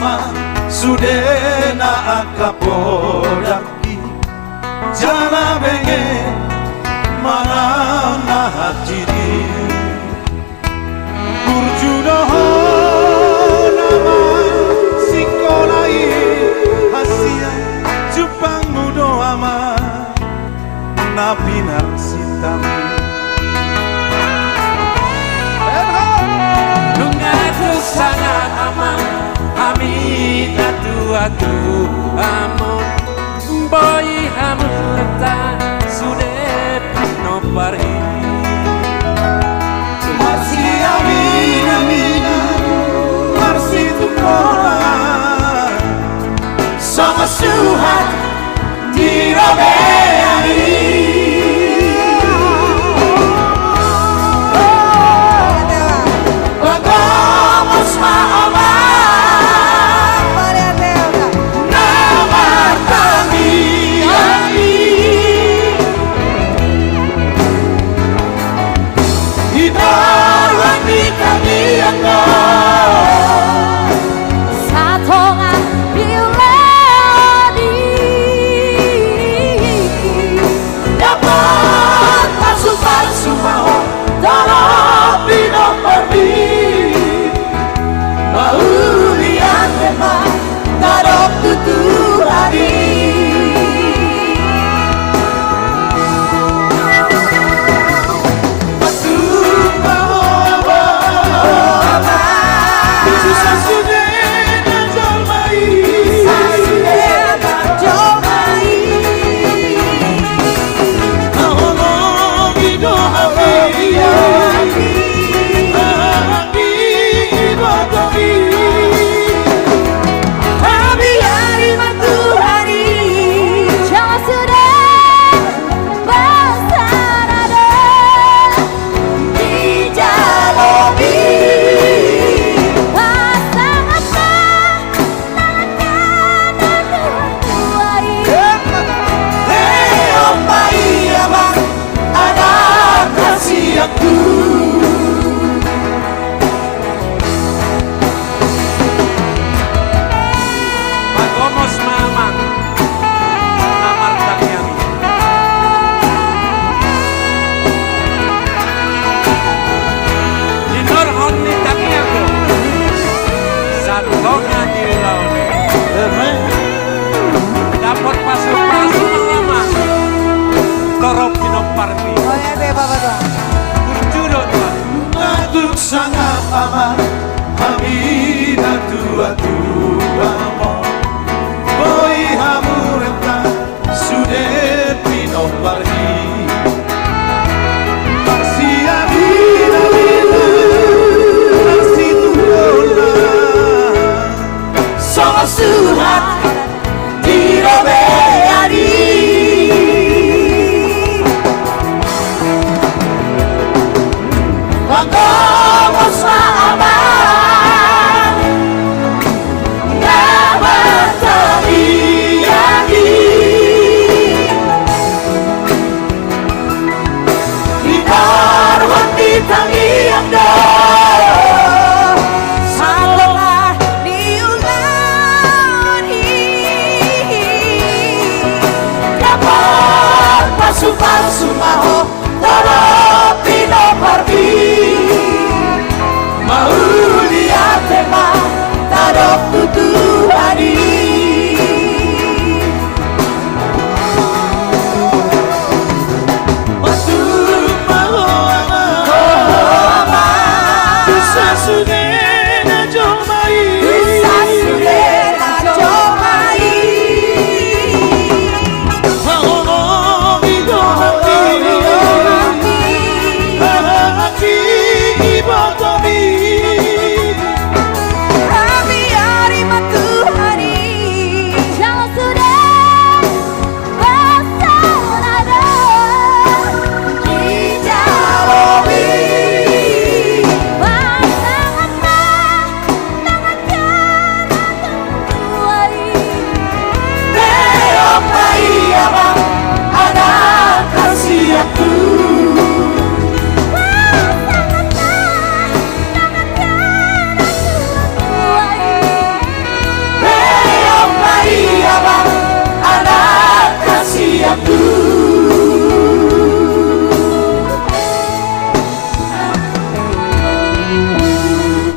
mama sudena akapodaki jana benge mana nahatiri burjuno nama sikolai hasia Jepang mudo ama nabinar sitam sana aman hamida tu amon boy hamurta sude no pari marsi amina marsi tu kola sama suhat dirabeani dapat pasuk-pasuk lama torop pinoparti kurjudo tuan natuk sangat aman hamida tua mo boy hamureta sude pinoparti marsi amina marsi tu kola sama suhat dirabeani Vamos a amar Never terjadi Hibar wanti tangiang Salonga diulani Dapat palsu-palsu maho Tolong